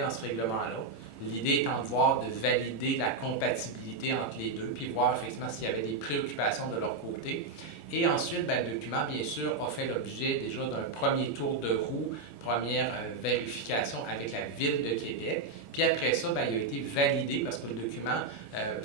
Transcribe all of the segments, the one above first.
dans ce règlement-là. L'idée étant de voir, de valider la compatibilité entre les deux, puis voir effectivement s'il y avait des préoccupations de leur côté. Et ensuite, ben, le document, bien sûr, a fait l'objet déjà d'un premier tour de roue, première vérification avec la Ville de Québec. Puis après ça, ben, il a été validé parce que le document,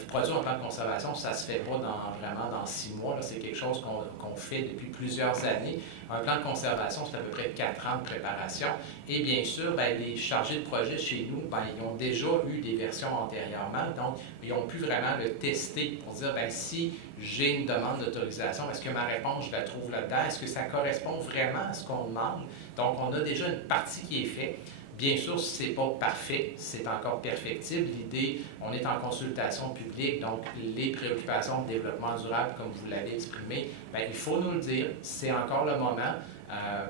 produire un plan de conservation, ça ne se fait pas vraiment dans 6 mois. C'est quelque chose qu'on fait depuis plusieurs années. Un plan de conservation, c'est à peu près 4 ans de préparation. Et bien sûr, ben, les chargés de projet chez nous, ben, ils ont déjà eu des versions antérieurement. Donc, ils ont pu vraiment le tester pour dire, ben, si j'ai une demande d'autorisation, est-ce que ma réponse, je la trouve là-dedans? Est-ce que ça correspond vraiment à ce qu'on demande? Donc, on a déjà une partie qui est faite. Bien sûr, ce n'est pas parfait, c'est encore perfectible. L'idée, on est en consultation publique, donc les préoccupations de développement durable, comme vous l'avez exprimé, bien, il faut nous le dire, c'est encore le moment.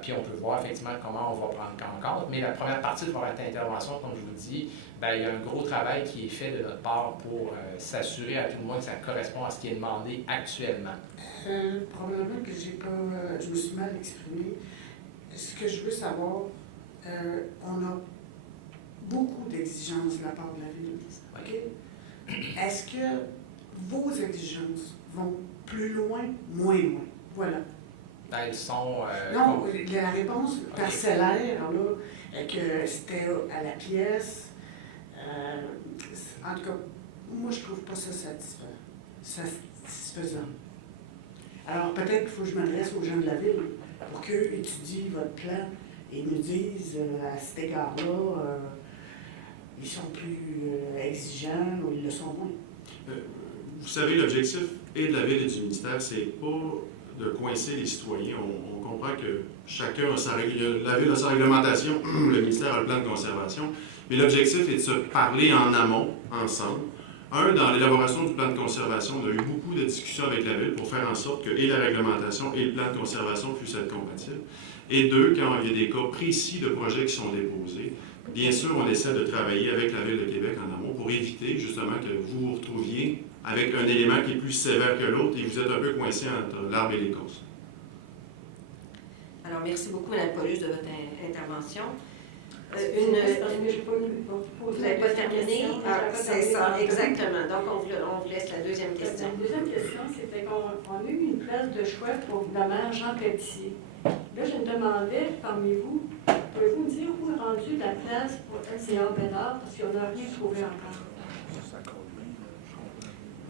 Puis on peut voir effectivement comment on va prendre en compte. Mais la première partie de votre intervention, comme je vous dis, bien, il y a un gros travail qui est fait de notre part pour s'assurer à tout le monde que ça correspond à ce qui est demandé actuellement. Probablement que je me suis mal exprimée. Ce que je veux savoir, on a beaucoup d'exigences de la part de la Ville. Okay? Est-ce que vos exigences vont plus loin, moins loin? Voilà. Ben, elles sont... non, la réponse parcellaire, là, que c'était à la pièce, en tout cas, moi, je trouve pas ça satisfaisant. Alors, peut-être qu'il faut que je m'adresse aux gens de la Ville pour qu'eux étudient votre plan et nous disent, à cet égard-là, ils sont plus exigeants ou ils le sont moins. Vous savez, l'objectif et de la Ville et du ministère, c'est pas de coincer les citoyens. On comprend que chacun a la Ville a sa réglementation, le ministère a le plan de conservation, mais l'objectif est de se parler en amont, ensemble. Dans l'élaboration du plan de conservation, on a eu beaucoup de discussions avec la Ville pour faire en sorte que et la réglementation et le plan de conservation puissent être compatibles. Et deux, quand il y a des cas précis de projets qui sont déposés, bien sûr, on essaie de travailler avec la Ville de Québec en amont pour éviter justement que vous vous retrouviez avec un élément qui est plus sévère que l'autre et vous êtes un peu coincé entre l'arbre et l'écorce. Alors, merci beaucoup, Mme Paulus, de votre intervention. Vous n'avez pas terminé? C'est ça, exactement. Donc, on vous laisse la deuxième question. La deuxième question, c'était qu'on a eu une place de choix pour évidemment Jean Pelletier. Là, je me demandais, parmi vous, pouvez-vous me dire où est rendue la place pour LCA Bédard, parce qu'on n'a rien trouvé encore?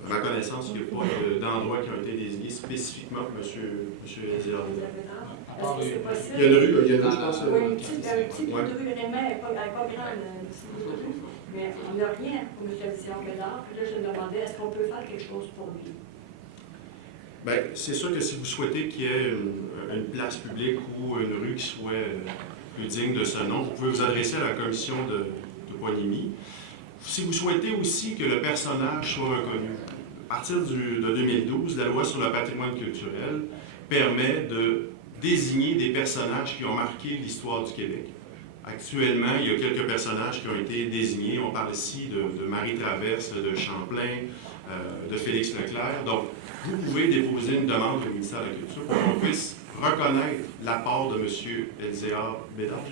À ma connaissance, il n'y a pas d'endroits qui ont été désignés spécifiquement pour M. LCA Bédard. Est-ce que c'est possible? Il y a une rue, je pense. Oui, un petit bout de rue, vraiment, elle n'est pas grande, un petit bout de rue. Mais on n'a rien pour M. LCA Bédard. Puis là, je me demandais, est-ce qu'on peut faire quelque chose pour lui? Bien, c'est sûr que si vous souhaitez qu'il y ait une place publique ou une rue qui soit plus digne de ce nom, vous pouvez vous adresser à la commission de Poigny. Si vous souhaitez aussi que le personnage soit reconnu, à partir de 2012, la loi sur le patrimoine culturel permet de désigner des personnages qui ont marqué l'histoire du Québec. Actuellement, il y a quelques personnages qui ont été désignés. On parle ici de Marie Traverse, de Champlain, de Félix Leclerc. Donc, vous pouvez déposer une demande au ministère de la Culture pour qu'on puisse reconnaître l'apport de M. Elzéar Bédard,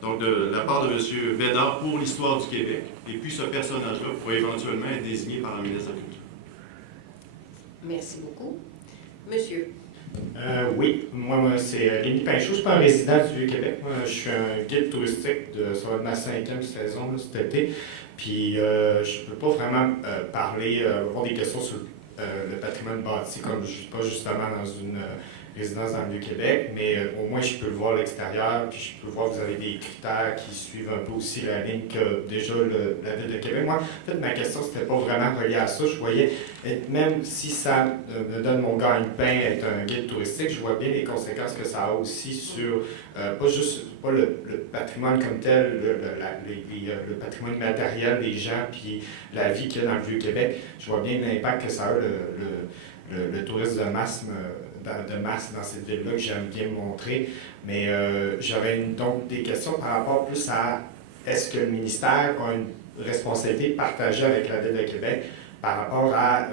donc de la part de M. Bédard pour l'histoire du Québec. Et puis ce personnage-là pourrait éventuellement être désigné par la ministre de la Culture. Merci beaucoup. Monsieur. Oui, moi c'est Rémi Pinchot, je ne suis pas un résident du Vieux-Québec. Moi, je suis un guide touristique, ça va être ma 5e saison là, cet été. Puis je ne peux pas vraiment avoir des questions sur le patrimoine bâti, comme je ne suis pas justement dans une résidence dans le Vieux-Québec, mais au moins je peux le voir à l'extérieur, puis je peux voir que vous avez des critères qui suivent un peu aussi la ligne que déjà la Ville de Québec. Moi, en fait, ma question, c'était pas vraiment reliée à ça. Je voyais, même si ça me donne mon gagne-pain être un guide touristique, je vois bien les conséquences que ça a aussi sur, pas le patrimoine comme tel, le patrimoine matériel des gens, puis la vie qu'il y a dans le Vieux-Québec. Je vois bien l'impact que ça a le tourisme de masse dans cette ville-là que j'aime bien montrer. Mais j'aurais donc des questions par rapport plus à est-ce que le ministère a une responsabilité partagée avec la Ville de Québec par rapport à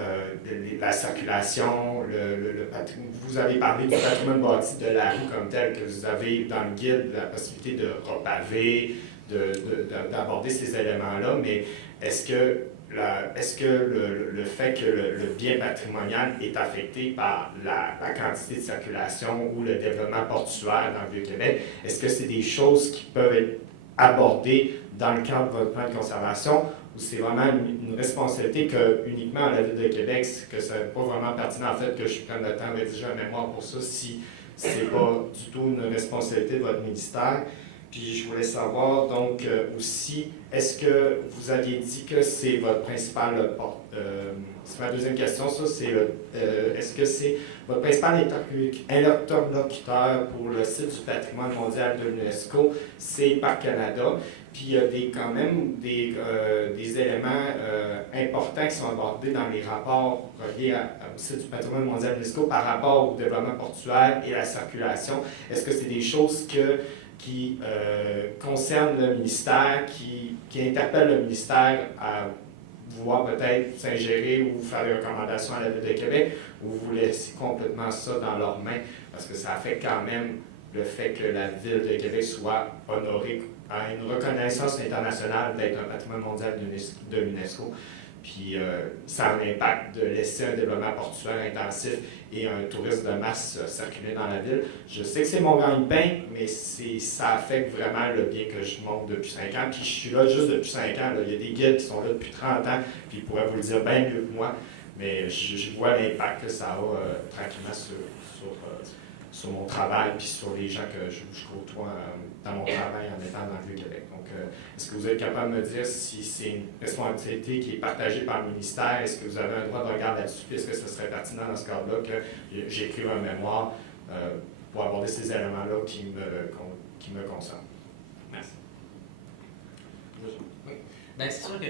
la circulation, le patrimoine. Vous avez parlé du patrimoine bâti de la rue comme tel, que vous avez dans le guide la possibilité de repaver, d'aborder ces éléments-là, mais est-ce que le fait que le bien patrimonial est affecté par la quantité de circulation ou le développement portuaire dans le Vieux-Québec, est-ce que c'est des choses qui peuvent être abordées dans le cadre de votre plan de conservation ou c'est vraiment une responsabilité que uniquement la Ville de Québec, que ce n'est pas vraiment pertinent en fait que je prenne le temps de rédiger un mémoire pour ça si ce n'est pas du tout une responsabilité de votre ministère? Puis je voulais savoir donc aussi, est-ce que vous aviez dit que c'est votre principal c'est ma deuxième question, ça, c'est est-ce que c'est votre principal interlocuteur pour le site du patrimoine mondial de l'UNESCO, c'est Parcs Canada, puis il y a quand même des éléments importants qui sont abordés dans les rapports reliés au site du patrimoine mondial de l'UNESCO par rapport au développement portuaire et la circulation. Est-ce que c'est des choses qui concernent le ministère, qui interpellent le ministère à vouloir peut-être s'ingérer ou faire des recommandations à la Ville de Québec, ou vous laissez complètement ça dans leurs mains, parce que ça affecte quand même le fait que la Ville de Québec soit honorée à une reconnaissance internationale d'être un patrimoine mondial de l'UNESCO. Puis ça a un impact de laisser un développement portuaire intensif et un tourisme de masse circuler dans la ville. Je sais que c'est mon gagne-pain, mais ça affecte vraiment le bien que je montre depuis 5 ans. Puis je suis là juste depuis 5 ans. Là. Il y a des guides qui sont là depuis 30 ans, puis ils pourraient vous le dire bien mieux que moi. Mais je vois l'impact que ça a tranquillement sur mon travail puis sur les gens que je côtoie dans mon travail en étant dans le Vieux-Québec. Donc, est-ce que vous êtes capable de me dire si c'est une responsabilité qui est partagée par le ministère? Est-ce que vous avez un droit de regard là-dessus? Est-ce que ce serait pertinent dans ce cadre-là que j'écrive un mémoire pour aborder ces éléments-là qui me concernent? Merci. Oui. Bien, c'est sûr que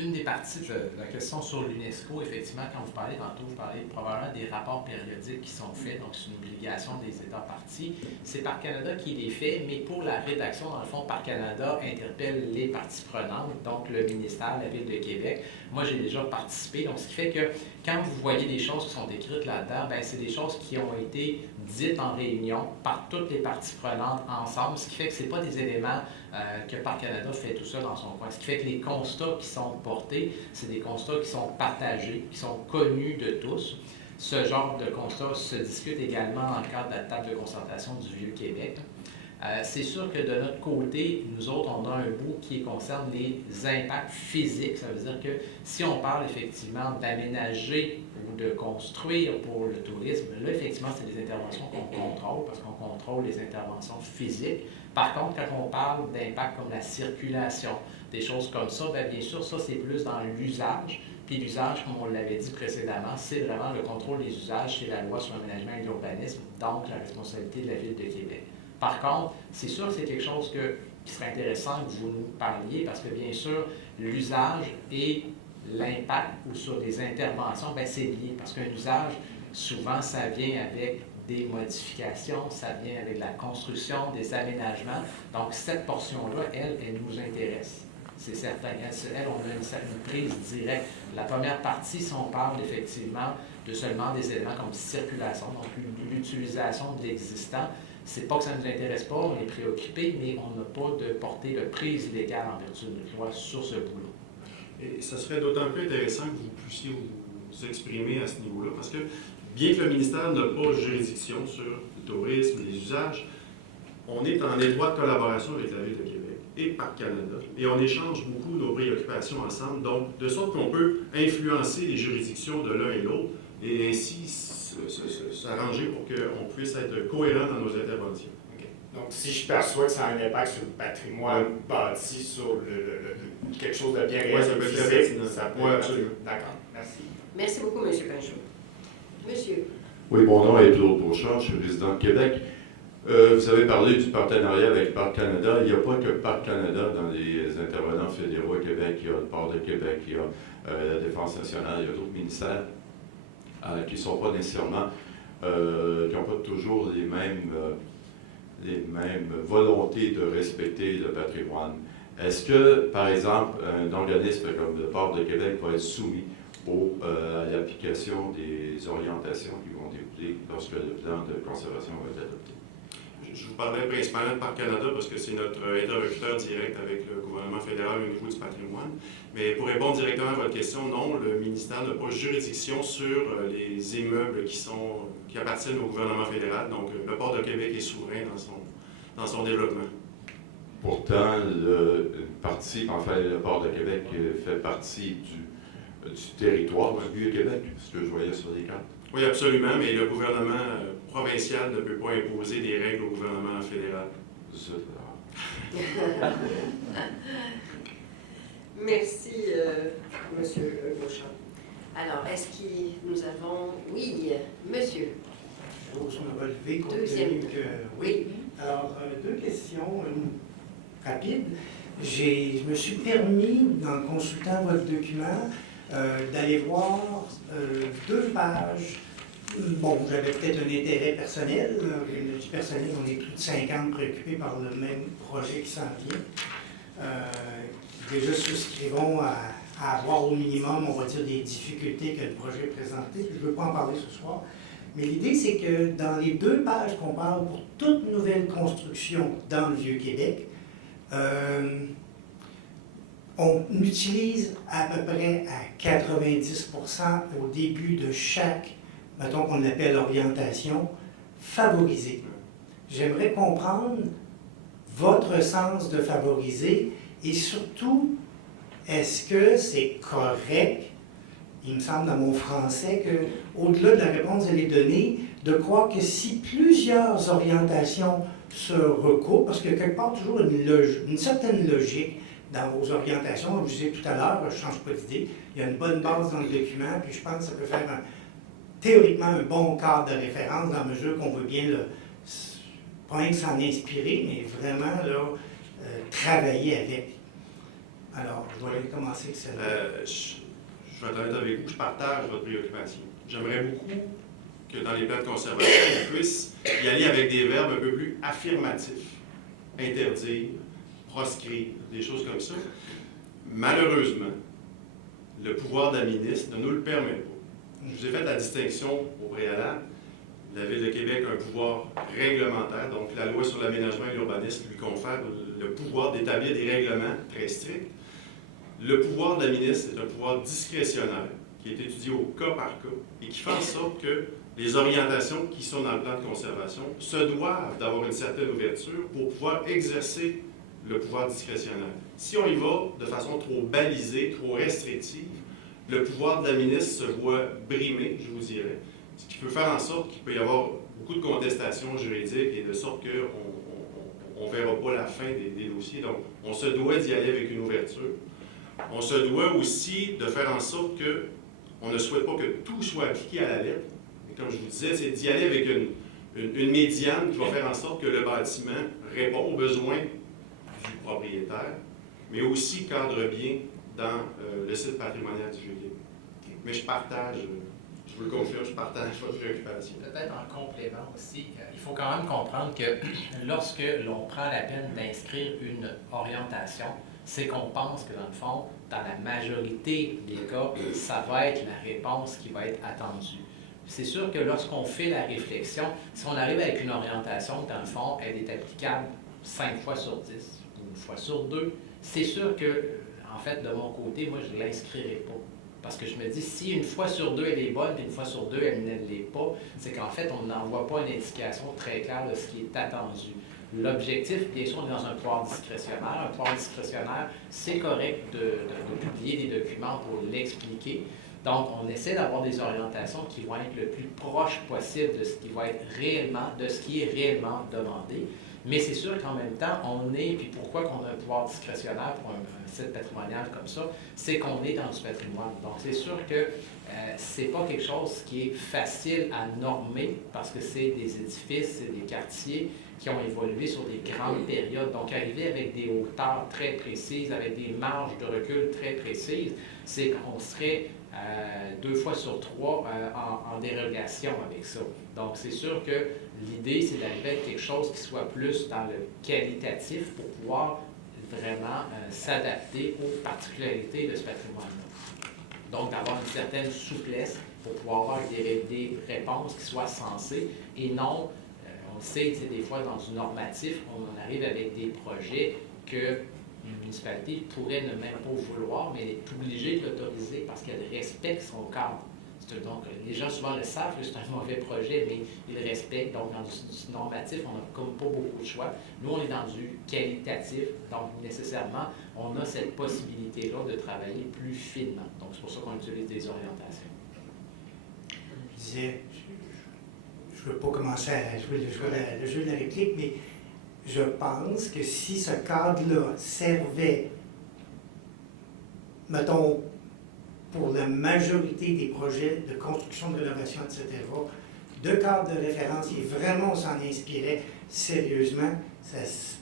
une des parties de la question sur l'UNESCO, effectivement, quand vous parlez tantôt, vous parlez probablement des rapports périodiques qui sont faits, donc c'est une obligation des États parties. C'est Parcs Canada qui les fait, mais pour la rédaction, dans le fond, Parcs Canada interpelle les parties prenantes, donc le ministère, la Ville de Québec. Moi, j'ai déjà participé, donc ce qui fait que quand vous voyez des choses qui sont écrites là-dedans, bien, c'est des choses qui ont été dites en réunion par toutes les parties prenantes ensemble, ce qui fait que ce n'est pas des éléments que Parcs Canada fait tout ça dans son coin. Ce qui fait que les constats qui sont portés, c'est des constats qui sont partagés, qui sont connus de tous. Ce genre de constats se discute également dans le cadre de la table de concertation du Vieux-Québec. C'est sûr que de notre côté, nous autres, on a un bout qui concerne les impacts physiques. Ça veut dire que si on parle effectivement d'aménager ou de construire pour le tourisme, là, effectivement, c'est des interventions qu'on contrôle parce qu'on contrôle les interventions physiques. Par contre, quand on parle d'impact comme la circulation, des choses comme ça, bien sûr, ça, c'est plus dans l'usage. Puis l'usage, comme on l'avait dit précédemment, c'est vraiment le contrôle des usages, c'est la loi sur l'aménagement et l'urbanisme, donc la responsabilité de la Ville de Québec. Par contre, c'est sûr que c'est quelque chose qui serait intéressant que vous nous parliez, parce que bien sûr, l'usage et l'impact ou sur des interventions, bien, c'est lié, parce qu'un usage, souvent, ça vient avec des modifications, ça vient avec la construction, des aménagements. Donc, cette portion-là, elle nous intéresse. C'est certain. Elle, on a une prise directe. La première partie, si on parle effectivement de seulement des éléments comme circulation, donc l'utilisation de l'existant, c'est pas que ça ne nous intéresse pas, on est préoccupé, mais on n'a pas de portée de prise légale en vertu de loi sur ce bout-là. Et ça serait d'autant plus intéressant que vous puissiez vous exprimer à ce niveau-là, parce que bien que le ministère n'a pas juridiction sur le tourisme, les usages, on est en étroite collaboration avec la Ville de Québec et Parcs Canada, et on échange beaucoup nos préoccupations ensemble, donc de sorte qu'on peut influencer les juridictions de l'un et l'autre, et ainsi s'arranger pour qu'on puisse être cohérent dans nos interventions. Okay. Donc, si je perçois que ça a un impact sur le patrimoine bâti, sur quelque chose de bien réel, ça peut être pertinent. Ça peut absolument. D'accord, merci. Merci beaucoup, M. Pinchot. Monsieur. Oui, mon nom est Claude Beauchamp, je suis résident de Québec. Vous avez parlé du partenariat avec Parcs Canada. Il n'y a pas que Parcs Canada dans les intervenants fédéraux au Québec. Il y a le Port de Québec, il y a la Défense nationale, il y a d'autres ministères qui ne sont pas nécessairement, qui n'ont pas toujours les mêmes volontés de respecter le patrimoine. Est-ce que, par exemple, un organisme comme le Port de Québec va être soumis à l'application des orientations qui vont découler lorsque le plan de conservation va être adopté? je vous parlais principalement de Parc Canada parce que c'est notre interlocuteur direct avec le gouvernement fédéral au niveau du patrimoine. Mais pour répondre directement à votre question, non, le ministère n'a pas juridiction sur les immeubles qui appartiennent au gouvernement fédéral. Donc, le port de Québec est souverain dans son développement. Pourtant, le port de Québec fait partie du territoire du Vieux-Québec, ce que je voyais sur les cartes. Oui, absolument, mais le gouvernement provincial ne peut pas imposer des règles au gouvernement fédéral. Merci, M. Beauchamp. Alors, est-ce que nous avons... Oui, monsieur. J'ose me relever compte Deuxième. tenu que... Oui. Alors, deux questions rapides. Je me suis permis, en consultant votre document, d'aller voir 2 pages. Bon, j'avais peut-être un intérêt personnel. Je dis personnel, on est plus de 50 préoccupés par le même projet qui s'en vient. Déjà souscrivons à avoir au minimum, on va dire, des difficultés que le projet présenté. Je ne veux pas en parler ce soir. Mais l'idée, c'est que dans les 2 pages qu'on parle pour toute nouvelle construction dans le Vieux-Québec, on utilise à peu près à 90% au début de chaque, mettons qu'on appelle orientation, favoriser. J'aimerais comprendre votre sens de favoriser et surtout, est-ce que c'est correct, il me semble dans mon français, qu'au-delà de la réponse elle est donnée, de croire que si plusieurs orientations se recoupent, parce que quelque part toujours une certaine logique dans vos orientations, comme je disais tout à l'heure, je ne change pas d'idée, il y a une bonne base dans le document, puis je pense que ça peut faire théoriquement un bon cadre de référence dans la mesure qu'on veut bien, pas rien que s'en inspirer, mais vraiment là, travailler avec. Alors, je vais commencer avec celle-là. Je vais être honnête avec vous, je partage votre préoccupation. J'aimerais beaucoup que dans les plans de conservation, on puisse y aller avec des verbes un peu plus affirmatifs. Interdire, proscrire, des choses comme ça. Malheureusement, le pouvoir de la ministre ne nous le permet pas. Je vous ai fait la distinction au préalable. La Ville de Québec a un pouvoir réglementaire, donc la loi sur l'aménagement et l'urbanisme lui confère le pouvoir d'établir des règlements très stricts. Le pouvoir de la ministre est un pouvoir discrétionnaire qui est étudié au cas par cas et qui fait en sorte que les orientations qui sont dans le plan de conservation se doivent d'avoir une certaine ouverture pour pouvoir exercer le pouvoir discrétionnaire. Si on y va de façon trop balisée, trop restrictive, le pouvoir de la ministre se voit brimé, je vous dirais, ce qui peut faire en sorte qu'il peut y avoir beaucoup de contestations juridiques et de sorte qu'on ne verra pas la fin des dossiers. Donc, on se doit d'y aller avec une ouverture. On se doit aussi de faire en sorte qu'on ne souhaite pas que tout soit appliqué à la lettre. Et comme je vous disais, c'est d'y aller avec une médiane qui va faire en sorte que le bâtiment répond aux besoins du propriétaire, mais aussi cadre bien dans le site patrimonial du Vieux-Québec. Mais je partage, je vous le confirme, je partage votre préoccupation. Peut-être en complément aussi, il faut quand même comprendre que lorsque l'on prend la peine d'inscrire une orientation, c'est qu'on pense que dans le fond, dans la majorité des cas, ça va être la réponse qui va être attendue. C'est sûr que lorsqu'on fait la réflexion, si on arrive avec une orientation, dans le fond, elle est applicable 5 fois sur 10 ou 1 fois sur 2, c'est sûr que, en fait, de mon côté, moi, je ne l'inscrirai pas. Parce que je me dis, si 1 fois sur 2, elle est bonne, puis 1 fois sur 2, elle ne l'est pas, c'est qu'en fait, on n'envoie pas une indication très claire de ce qui est attendu. L'objectif, bien sûr, on est dans un pouvoir discrétionnaire. Un pouvoir discrétionnaire, c'est correct de publier des documents pour l'expliquer. Donc, on essaie d'avoir des orientations qui vont être le plus proche possible de ce qui va être réellement, de ce qui est réellement demandé. Mais c'est sûr qu'en même temps, on est, puis pourquoi qu'on a un pouvoir discrétionnaire pour un site patrimonial comme ça, c'est qu'on est dans du patrimoine. Donc, c'est sûr que c'est pas quelque chose qui est facile à normer parce que c'est des édifices, c'est des quartiers qui ont évolué sur des grandes périodes. Donc, arriver avec des hauteurs très précises, avec des marges de recul très précises, c'est qu'on serait 2 fois sur 3 en dérogation avec ça. Donc, c'est sûr que l'idée, c'est d'arriver avec quelque chose qui soit plus dans le qualitatif pour pouvoir vraiment s'adapter aux particularités de ce patrimoine-là. Donc, d'avoir une certaine souplesse pour pouvoir avoir des réponses qui soient sensées et non, On sait, des fois, dans du normatif, on arrive avec des projets que une municipalité pourrait ne même pas vouloir, mais elle est obligée de l'autoriser parce qu'elle respecte son cadre. Donc, les gens souvent le savent que c'est un mauvais projet, mais ils le respectent. Donc, dans du normatif, on n'a comme pas beaucoup de choix. Nous, on est dans du qualitatif, donc nécessairement, on a cette possibilité-là de travailler plus finement. Donc, c'est pour ça qu'on utilise des orientations. Je disais, je ne veux pas commencer à jouer le jeu de la réplique, mais je pense que si ce cadre-là servait, mettons, pour la majorité des projets de construction, de rénovation, etc., de cadre de référence, et vraiment on s'en inspirait sérieusement,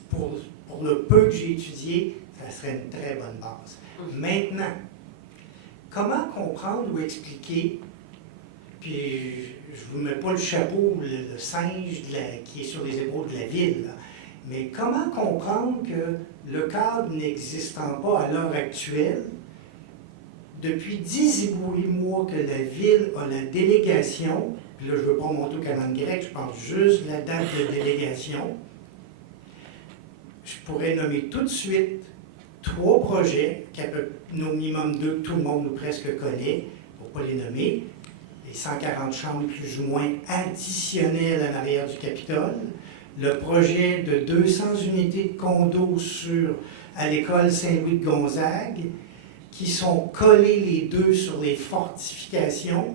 pour le peu que j'ai étudié, ça serait une très bonne base. Maintenant, comment comprendre ou expliquer, puis je ne vous mets pas le chapeau, le singe qui est sur les épaules de la ville, là, mais comment comprendre que le cadre n'existant pas à l'heure actuelle, depuis 18 mois que la ville a la délégation, puis là je ne veux pas monter au calendrier grec, je pense juste la date de délégation, je pourrais nommer tout de suite 3 projets, au minimum 2 que tout le monde ou presque connaît, pour ne pas les nommer, les 140 chambres plus ou moins additionnelles en arrière du Capitole, le projet de 200 unités de condos à l'école Saint-Louis de Gonzague, qui sont collés les deux sur les fortifications.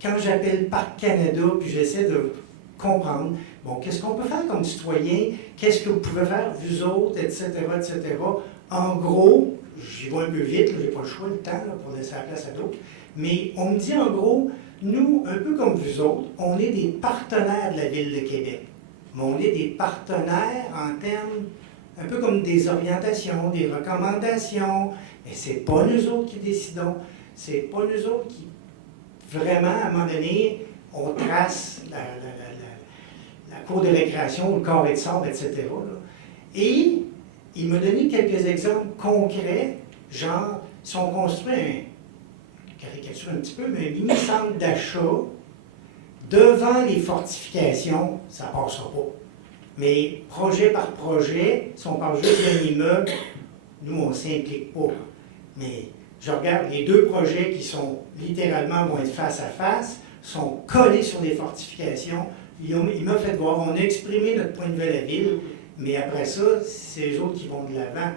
Quand j'appelle Parc Canada, puis j'essaie de comprendre, bon, qu'est-ce qu'on peut faire comme citoyen, qu'est-ce que vous pouvez faire, vous autres, etc., etc. En gros, j'y vais un peu vite, je n'ai pas le choix, le temps, là, pour laisser la place à d'autres, mais on me dit en gros, nous, un peu comme vous autres, on est des partenaires de la Ville de Québec, mais on est des partenaires en termes un peu comme des orientations, des recommandations, mais ce n'est pas nous autres qui décidons, c'est pas nous autres qui, vraiment, à un moment donné, on trace la cour de récréation, le carré de sable, etc. Là. Et il m'a donné quelques exemples concrets, genre, si on construit caricature un petit peu, mais un mini-centre d'achat devant les fortifications, ça ne passera pas. Mais projet par projet, si on parle juste d'un immeuble, nous, on ne s'implique pas. Mais je regarde les 2 projets qui sont littéralement vont être face à face, sont collés sur des fortifications. Il m'a fait voir, on a exprimé notre point de vue à la ville, mais après ça, c'est les autres qui vont de l'avant.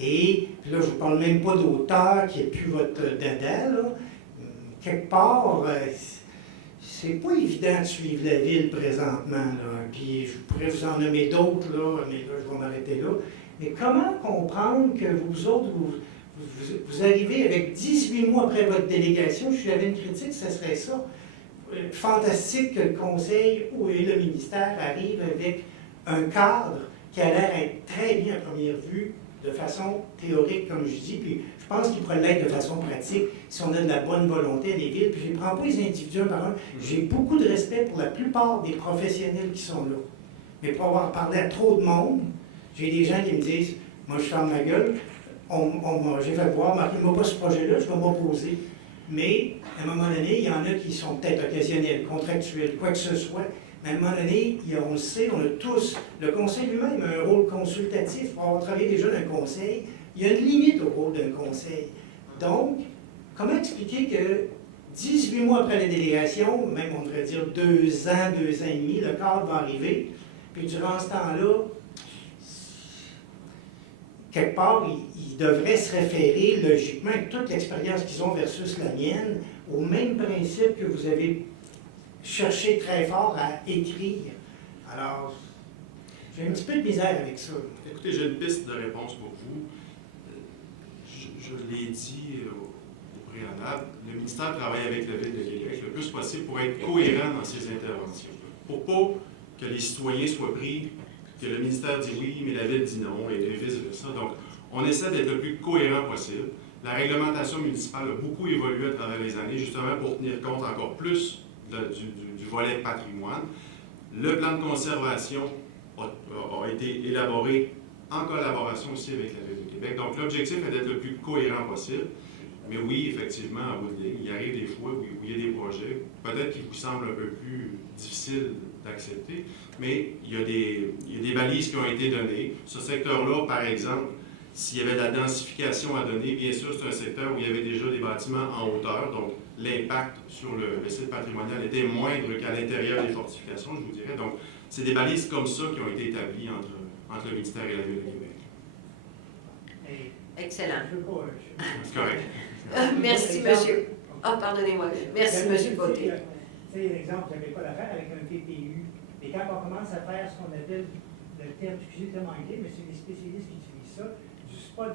Et puis là, je ne vous parle même pas d'auteur qui n'est plus votre dada, là. Quelque part, c'est pas évident de suivre la ville présentement, là. Puis je pourrais vous en nommer d'autres, là, mais là, je vais m'arrêter là. Mais comment comprendre que vous autres, vous arrivez avec 18 mois après votre délégation, si j'avais une critique, ce serait ça. Fantastique que le Conseil et le ministère arrivent avec un cadre qui a l'air d'être très bien à première vue, de façon théorique, comme je dis, puis je pense qu'il pourrait l'être de façon pratique si on a de la bonne volonté des villes. Puis je ne prends pas les individus un par un. J'ai beaucoup de respect pour la plupart des professionnels qui sont là. Mais pour avoir parlé à trop de monde, j'ai des gens qui me disent, moi je ferme ma gueule, j'ai fait voir, marquez-moi pas ce projet-là, je vais m'opposer. Mais à un moment donné, il y en a qui sont peut-être occasionnels, contractuels, quoi que ce soit. Mais à un moment donné, on le sait, on a tous, le conseil lui-même a un rôle consultatif. Pour avoir travaillé déjà dans un conseil, il y a une limite au rôle d'un conseil. Donc, comment expliquer que 18 mois après la délégation, même on devrait dire 2 ans, 2 ans et demi, le cadre va arriver, puis durant ce temps-là, quelque part, ils devraient se référer logiquement, avec toute l'expérience qu'ils ont versus la mienne, au même principe que vous avez cherché très fort à écrire. Alors, j'ai un petit peu de misère avec ça. Écoutez, j'ai une piste de réponse pour vous. Je l'ai dit au préalable, le ministère travaille avec la Ville de Québec le plus possible pour être cohérent dans ses interventions. Pour pas que les citoyens soient pris, que le ministère dit oui, mais la Ville dit non, et vice-versa. Donc, on essaie d'être le plus cohérent possible. La réglementation municipale a beaucoup évolué à travers les années, justement pour tenir compte encore plus du volet patrimoine. Le plan de conservation a été élaboré en collaboration aussi avec la Ville de Québec. Donc, l'objectif est d'être le plus cohérent possible. Mais oui, effectivement, en bout de ligne, il arrive des fois où il y a des projets, peut-être qui vous semblent un peu plus difficiles d'accepter. Mais il y a des balises qui ont été données. Ce secteur-là, par exemple, s'il y avait de la densification à donner, bien sûr, c'est un secteur où il y avait déjà des bâtiments en hauteur, donc l'impact sur le site patrimonial était moindre qu'à l'intérieur des fortifications, je vous dirais. Donc, c'est des balises comme ça qui ont été établies entre le ministère et la Ville de Québec. Excellent. C'est correct. Merci, monsieur. Ah, pardonnez-moi. Merci, monsieur Côté. C'est l'exemple, vous n'avez pas l'affaire avec un PPU. Et quand on commence à faire ce qu'on appelle le terme, excusez le terme anglais, mais c'est les spécialistes qui utilisent ça, du spot